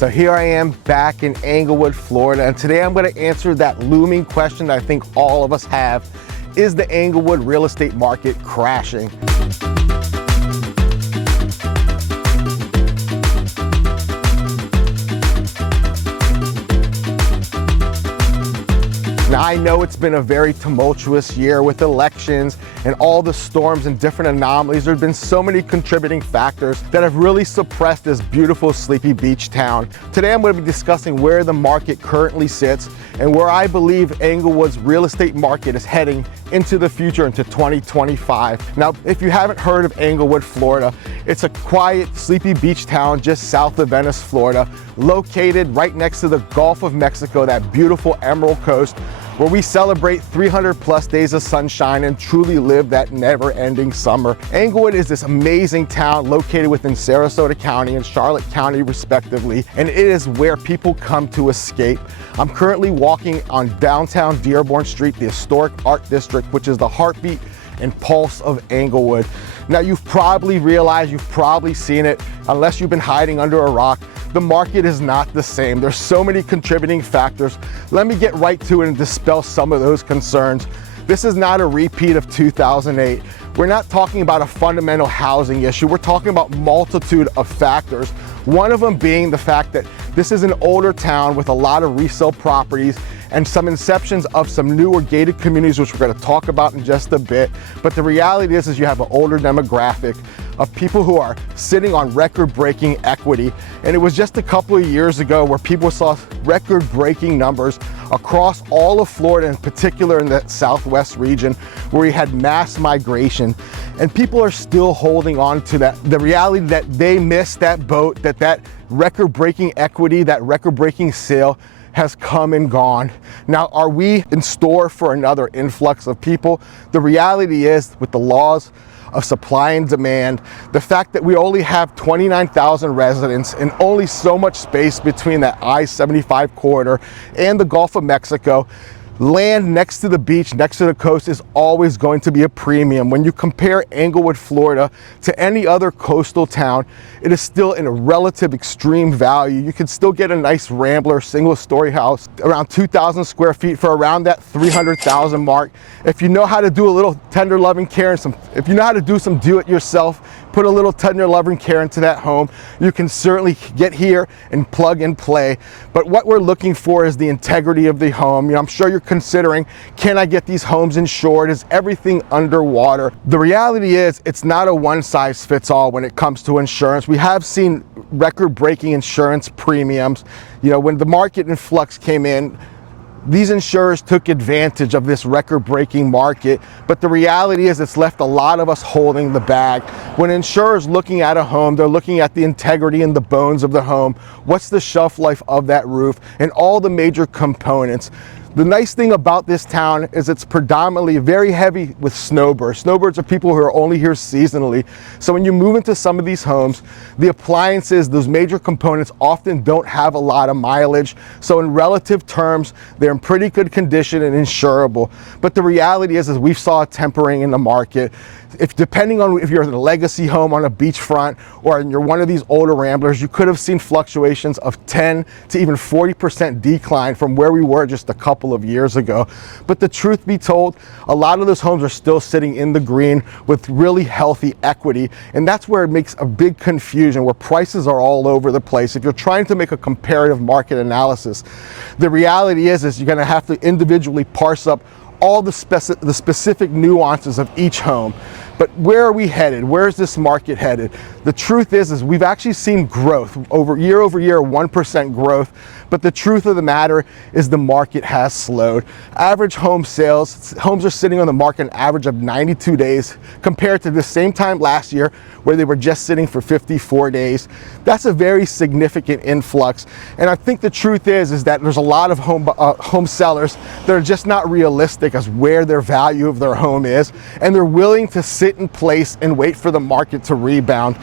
So here I am back in Englewood, Florida, and today I'm going to answer that looming question that I think all of us have. Is the Englewood real estate market crashing? Now, I know it's been a very tumultuous year with elections and all the storms and different anomalies. There have been so many contributing factors that have really suppressed this beautiful sleepy beach town. Today, I'm going to be discussing where the market currently sits and where I believe Englewood's real estate market is heading into the future, into 2025. Now, if you haven't heard of Englewood, Florida, it's a quiet, sleepy beach town just south of Venice, Florida, located right next to the Gulf of Mexico, that beautiful Emerald Coast, where we celebrate 300+ days of sunshine and truly live that never-ending summer. Englewood is this amazing town located within Sarasota County and Charlotte County, respectively, and it is where people come to escape. I'm currently walking on downtown Dearborn Street, the historic art district, which is the heartbeat and pulse of Englewood. Now, you've probably realized, you've probably seen it, unless you've been hiding under a rock, the market is not the same. There's so many contributing factors. Let me get right to it and dispel some of those concerns. This is not a repeat of 2008. We're not talking about a fundamental housing issue. We're talking about multitude of factors. One of them being the fact that this is an older town with a lot of resale properties and some inceptions of some newer gated communities, which we're going to talk about in just a bit. But the reality is you have an older demographic of people who are sitting on record-breaking equity. And it was just a couple of years ago where people saw record-breaking numbers across all of Florida, in particular in the Southwest region, where we had mass migration. And people are still holding on to that, the reality that they missed that boat, that record-breaking equity, that record-breaking sale has come and gone. Now, are we in store for another influx of people? The reality is, with the laws of supply and demand, the fact that we only have 29,000 residents and only so much space between that I-75 corridor and the Gulf of Mexico, land next to the beach, next to the coast, is always going to be a premium. When you compare Englewood, Florida to any other coastal town, it is still in a relative extreme value. You can still get a nice Rambler single-story house around 2,000 square feet for around that 300,000 mark. If you know how to do a little tender loving care and if you know how to do some do-it-yourself, put a little tender loving care into that home, you can certainly get here and plug and play. But what we're looking for is the integrity of the home. You know, I'm sure you're considering, can I get these homes insured? Is everything underwater? The reality is, it's not a one-size-fits-all when it comes to insurance. We have seen record-breaking insurance premiums. You know, when the market influx came in, these insurers took advantage of this record-breaking market, but the reality is it's left a lot of us holding the bag. When insurers looking at a home, they're looking at the integrity and the bones of the home, what's the shelf life of that roof, and all the major components. The nice thing about this town is it's predominantly very heavy with snowbirds. Snowbirds are people who are only here seasonally. So when you move into some of these homes, the appliances, those major components, often don't have a lot of mileage. So in relative terms, they're in pretty good condition and insurable. But the reality is we saw a tempering in the market. Depending on if you're in a legacy home on a beachfront or you're one of these older ramblers, you could have seen fluctuations of 10 to even 40% decline from where we were just a couple of years ago. But the truth be told, a lot of those homes are still sitting in the green with really healthy equity. And that's where it makes a big confusion, where prices are all over the place. If you're trying to make a comparative market analysis, the reality is you're going to have to individually parse up all the specific nuances of each home. But where are we headed? Where is this market headed? The truth is we've actually seen growth over year, 1% growth. But the truth of the matter is the market has slowed. Average home sales, homes are sitting on the market an average of 92 days compared to the same time last year where they were just sitting for 54 days. That's a very significant influx. And I think the truth is that there's a lot of home sellers that are just not realistic as where their value of their home is, and they're willing to sit in place and wait for the market to rebound.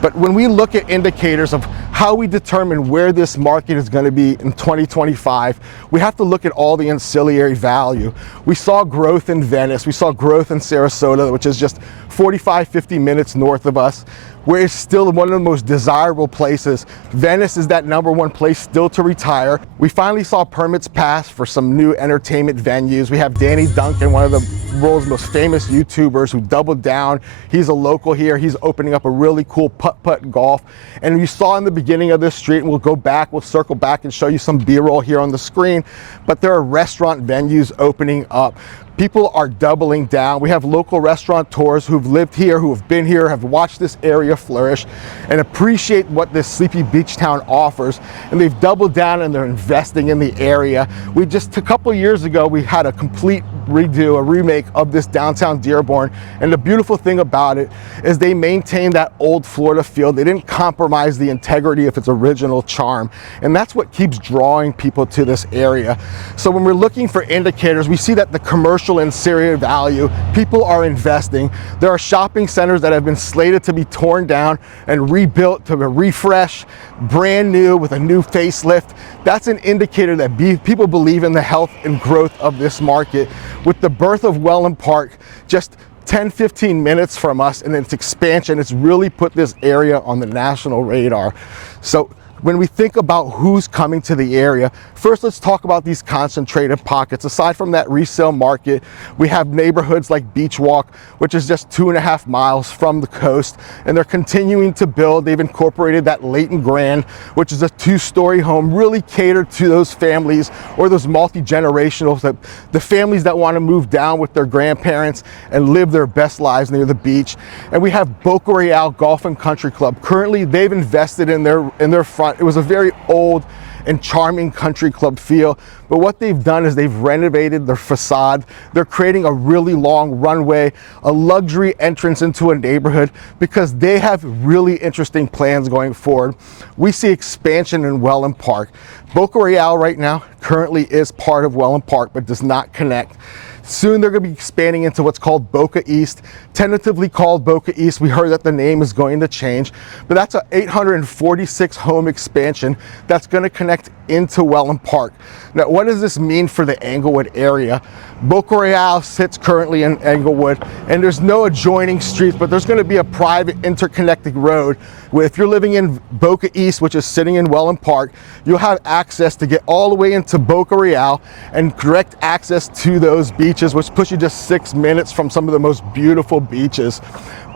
But when we look at indicators of how we determine where this market is going to be in 2025, we have to look at all the ancillary value. We saw growth in Venice, we saw growth in Sarasota, which is just 45, 50 minutes north of us, where it's still one of the most desirable places. Venice is that #1 place still to retire. We finally saw permits pass for some new entertainment venues. We have Danny Duncan, one of the world's most famous YouTubers, who doubled down. He's a local here. He's opening up a really cool putt-putt golf. And you saw in the beginning of this street, and we'll go back, we'll circle back and show you some B-roll here on the screen, but there are restaurant venues opening up. People are doubling down. We have local restaurateurs who've lived here, who have been here, have watched this area flourish and appreciate what this sleepy beach town offers. And they've doubled down and they're investing in the area. We just, a couple years ago, we had a complete redo, a remake of this downtown Dearborn. And the beautiful thing about it is they maintained that old Florida feel. They didn't compromise the integrity of its original charm. And that's what keeps drawing people to this area. So when we're looking for indicators, we see that the commercial ancillary value, people are investing. There are shopping centers that have been slated to be torn down and rebuilt to refresh, brand new with a new facelift. That's an indicator that people believe in the health and growth of this market. With the birth of Wellen Park, just 10, 15 minutes from us, and its expansion, it's really put this area on the national radar. So when we think about who's coming to the area, first let's talk about these concentrated pockets. Aside from that resale market, we have neighborhoods like BeachWalk, which is just 2.5 miles from the coast, and they're continuing to build. They've incorporated that Layton Grand, which is a 2-story home, really catered to those families or those multi-generationals, that the families that want to move down with their grandparents and live their best lives near the beach. And we have Boca Royale Golf and Country Club. Currently, they've invested in their front. It was a very old and charming country club feel, but what they've done is they've renovated their facade. They're creating a really long runway, a luxury entrance into a neighborhood, because they have really interesting plans going forward. We see expansion in Wellen Park. Boca Royale right now currently is part of Wellen Park, but does not connect. Soon they're going to be expanding into what's called Boca East, tentatively called Boca East. We heard that the name is going to change, but that's an 846 home expansion that's going to connect into Wellen Park. Now, what does this mean for the Englewood area? Boca Royale sits currently in Englewood, and there's no adjoining streets, but there's going to be a private interconnecting road where, if you're living in Boca East, which is sitting in Wellen Park, you'll have access to get all the way into Boca Royale and direct access to those beaches, which puts you just 6 minutes from some of the most beautiful beaches.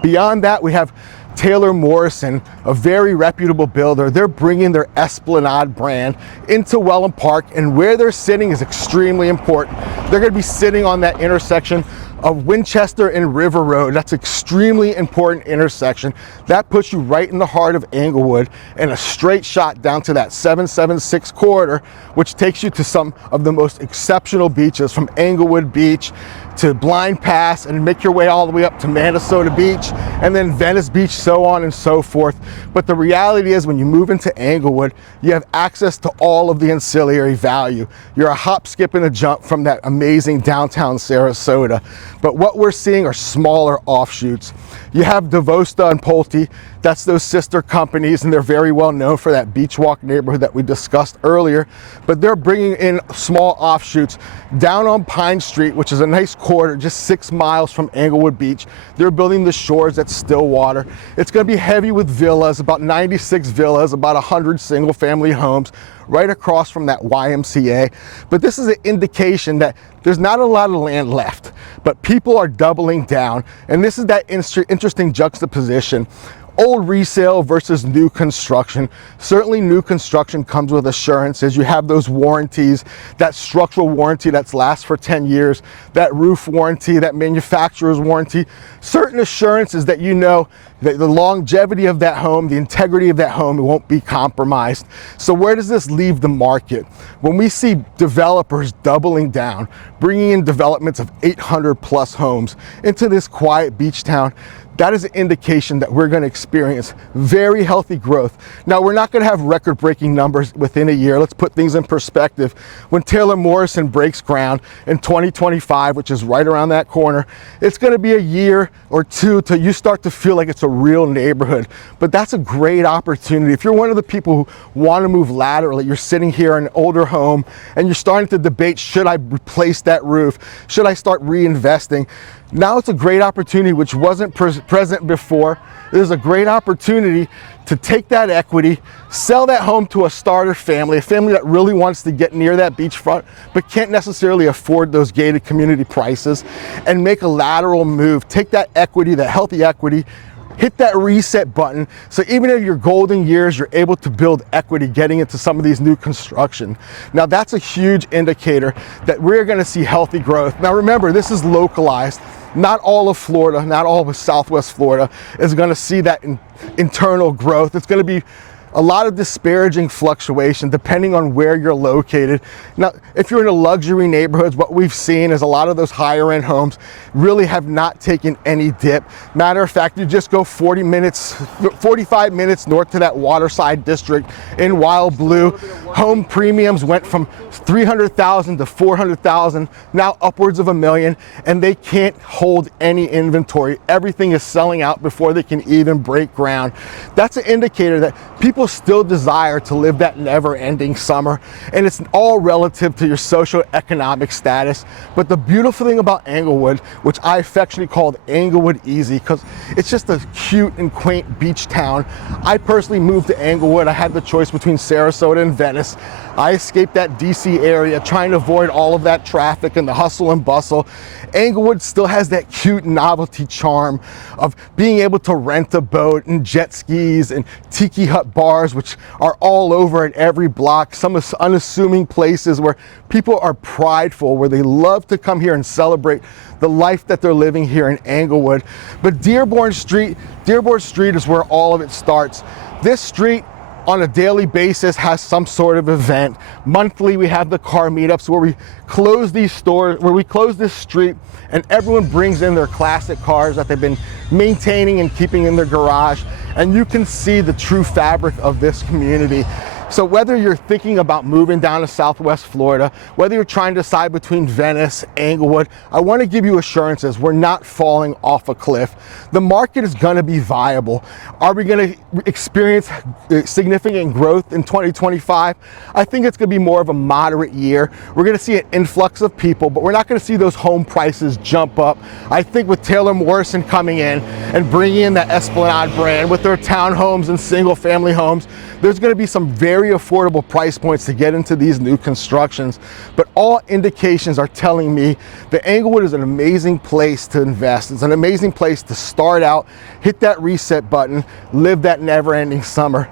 Beyond that, we have Taylor Morrison, a very reputable builder. They're bringing their Esplanade brand into Wellen Park, and where they're sitting is extremely important. They're going to be sitting on that intersection of Winchester and River Road. That's extremely important intersection. That puts you right in the heart of Englewood, and a straight shot down to that 776 corridor, which takes you to some of the most exceptional beaches, from Englewood Beach to Blind Pass, and make your way all the way up to Minnesota Beach, and then Venice Beach, so on and so forth. But the reality is, when you move into Englewood, you have access to all of the ancillary value. You're a hop, skip, and a jump from that amazing downtown Sarasota. But what we're seeing are smaller offshoots. You have Devosta and Pulte. That's those sister companies, and they're very well known for that BeachWalk neighborhood that we discussed earlier. But they're bringing in small offshoots down on Pine Street, which is a nice corridor just 6 miles from Englewood Beach. They're building the shores at Stillwater. It's going to be heavy with villas, about 96 villas, about 100 single-family homes, right across from that YMCA. But this is an indication that there's not a lot of land left, but people are doubling down. And this is that interesting juxtaposition. Old resale versus new construction. Certainly new construction comes with assurances. You have those warranties, that structural warranty that lasts for 10 years, that roof warranty, that manufacturer's warranty, certain assurances that you know that the longevity of that home, the integrity of that home, won't be compromised. So where does this leave the market? When we see developers doubling down, bringing in developments of 800 plus homes into this quiet beach town, that is an indication that we're going to experience very healthy growth. Now, we're not going to have record-breaking numbers within a year. Let's put things in perspective. When Taylor Morrison breaks ground in 2025, which is right around that corner, it's going to be a year or two till you start to feel like it's a real neighborhood. But that's a great opportunity. If you're one of the people who want to move laterally, you're sitting here in an older home and you're starting to debate, should I replace that roof? Should I start reinvesting? Now it's a great opportunity which wasn't present before. There's a great opportunity to take that equity, sell that home to a starter family, a family that really wants to get near that beachfront, but can't necessarily afford those gated community prices, and make a lateral move. Take that equity, that healthy equity, hit that reset button, so even in your golden years, you're able to build equity getting into some of these new construction. Now that's a huge indicator that we're gonna see healthy growth. Now remember, this is localized. Not all of Florida, not all of Southwest Florida is gonna see that internal growth. It's gonna be a lot of disparaging fluctuation depending on where you're located. Now, if you're in the luxury neighborhoods, what we've seen is a lot of those higher end homes really have not taken any dip. Matter of fact, you just go 45 minutes north to that waterside district in Wild Blue. Home premiums went from 300,000 to 400,000, now upwards of $1 million, and they can't hold any inventory. Everything is selling out before they can even break ground. That's an indicator that people still desire to live that never-ending summer, and it's all relative to your socioeconomic status. But the beautiful thing about Englewood, which I affectionately called Englewood Easy, because it's just a cute and quaint beach town. I personally moved to Englewood. I had the choice between Sarasota and Venice. I escaped that DC area, trying to avoid all of that traffic and the hustle and bustle. Englewood still has that cute novelty charm of being able to rent a boat and jet skis and tiki hut bars, which are all over at every block. Some unassuming places where people are prideful, where they love to come here and celebrate the life that they're living here in Englewood. But Dearborn Street is where all of it starts. This street on a daily basis has some sort of event. Monthly, we have the car meetups where we close these stores, where we close this street, and everyone brings in their classic cars that they've been maintaining and keeping in their garage, and you can see the true fabric of this community. So whether you're thinking about moving down to Southwest Florida, whether you're trying to decide between Venice, Englewood, I want to give you assurances we're not falling off a cliff. The market is going to be viable. Are we going to experience significant growth in 2025? I think it's going to be more of a moderate year. We're going to see an influx of people, but we're not going to see those home prices jump up. I think with Taylor Morrison coming in and bringing in that Esplanade brand with their townhomes and single family homes, there's going to be some very affordable price points to get into these new constructions. But all indications are telling me that Englewood is an amazing place to invest. It's an amazing place to start out, hit that reset button, live that never-ending summer.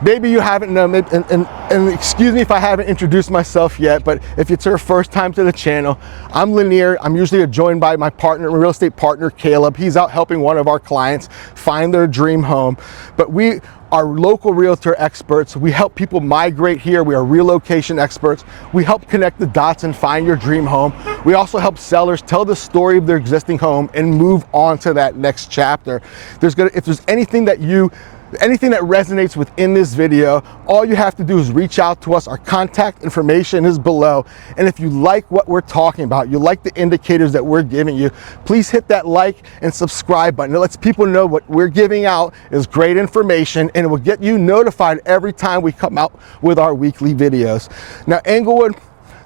Maybe you haven't known it, and excuse me if I haven't introduced myself yet, but if it's your first time to the channel, I'm Lanir. I'm usually joined by my partner, real estate partner, Caleb. He's out helping one of our clients find their dream home. But we are local realtor experts. We help people migrate here. We are relocation experts. We help connect the dots and find your dream home. We also help sellers tell the story of their existing home and move on to that next chapter. If there's anything that resonates within this video, all you have to do is reach out to us. Our contact information is below. And if you like what we're talking about, you like the indicators that we're giving you, please hit that like and subscribe button. It lets people know what we're giving out is great information, and it will get you notified every time we come out with our weekly videos. Now, Englewood,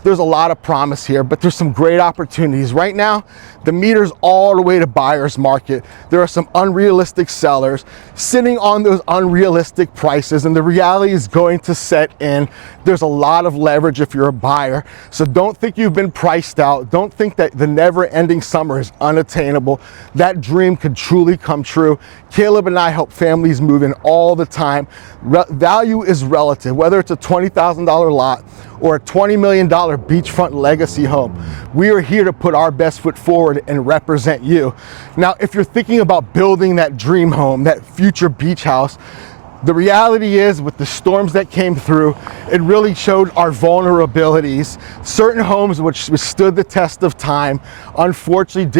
there's a lot of promise here, but there's some great opportunities. Right now, the meter's all the way to buyer's market. There are some unrealistic sellers sitting on those unrealistic prices, and the reality is going to set in. There's a lot of leverage if you're a buyer. So don't think you've been priced out. Don't think that the never-ending summer is unattainable. That dream could truly come true. Caleb and I help families move in all the time. Value is relative, whether it's a $20,000 lot or a $20 million beachfront legacy home. We are here to put our best foot forward and represent you. Now, if you're thinking about building that dream home, that future beach house, the reality is, with the storms that came through, it really showed our vulnerabilities. Certain homes which stood the test of time, unfortunately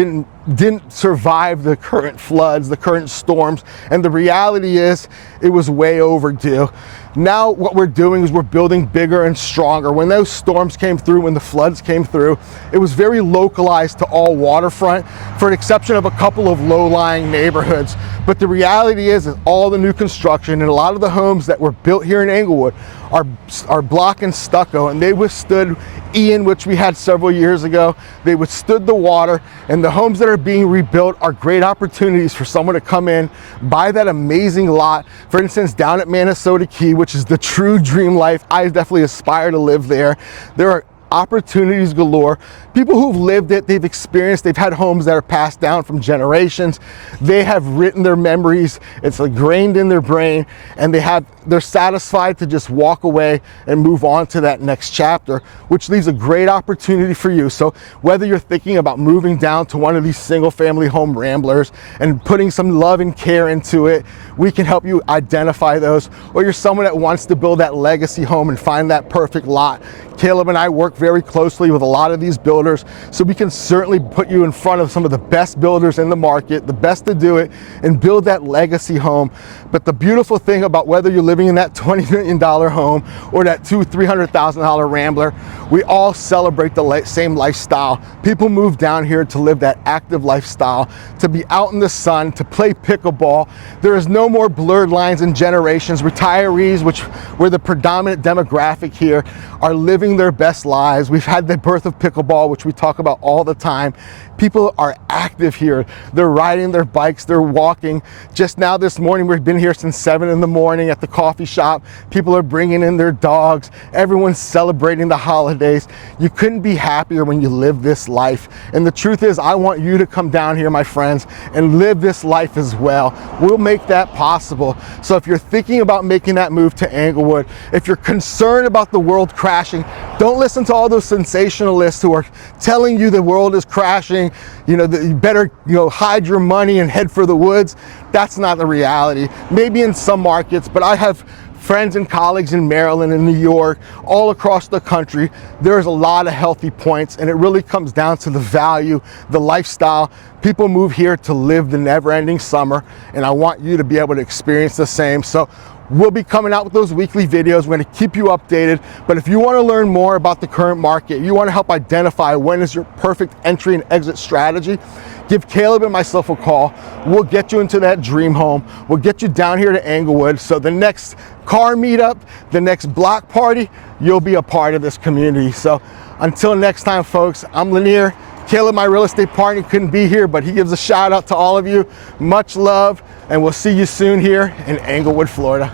didn't survive the current floods, the current storms, and the reality is, it was way overdue. Now what we're doing is we're building bigger and stronger. When those storms came through, when the floods came through, it was very localized to all waterfront, for an exception of a couple of low-lying neighborhoods. But the reality is all the new construction and a lot of the homes that were built here in Englewood are block and stucco, and they withstood Ian, which we had several years ago. They withstood the water, and the homes that are being rebuilt are great opportunities for someone to come in, buy that amazing lot. For instance, down at Minnesota Key, which is the true dream life. I definitely aspire to live there. There are opportunities galore. People who've lived it, they've experienced, they've had homes that are passed down from generations. They have written their memories, it's ingrained in their brain, and they're satisfied to just walk away and move on to that next chapter, which leaves a great opportunity for you. So whether you're thinking about moving down to one of these single family home ramblers and putting some love and care into it, we can help you identify those. Or you're someone that wants to build that legacy home and find that perfect lot. Caleb and I work very closely with a lot of these builders, so we can certainly put you in front of some of the best builders in the market, the best to do it, and build that legacy home. But the beautiful thing about whether you're living in that $20 million home or that $200,000-$300,000 rambler, we all celebrate the same lifestyle. People move down here to live that active lifestyle, to be out in the sun, to play pickleball. There is no more blurred lines in generations. Retirees, which we're the predominant demographic here, are living their best lives. We've had the birth of pickleball, which we talk about all the time. People are active here. They're riding their bikes, they're walking. Just now this morning, we've been here since 7 in the morning at the coffee shop. People are bringing in their dogs. Everyone's celebrating the holidays. You couldn't be happier when you live this life. And the truth is, I want you to come down here, my friends, and live this life as well. We'll make that possible. So if you're thinking about making that move to Englewood, if you're concerned about the world crashing, don't listen to all those sensationalists who are telling you the world is crashing, that you better, hide your money and head for the woods. That's not the reality. Maybe in some markets, but I have friends and colleagues in Maryland and New York, all across the country. There's a lot of healthy points, and it really comes down to the value, the lifestyle. People move here to live the never-ending summer, and I want you to be able to experience the same. So we'll be coming out with those weekly videos. We're going to keep you updated. But if you want to learn more about the current market, you want to help identify when is your perfect entry and exit strategy, give Caleb and myself a call. We'll get you into that dream home. We'll get you down here to Englewood. So the next car meetup, the next block party, you'll be a part of this community. So until next time, folks, I'm Lanir. Caleb, my real estate partner, couldn't be here, but he gives a shout out to all of you. Much love, and we'll see you soon here in Englewood, Florida.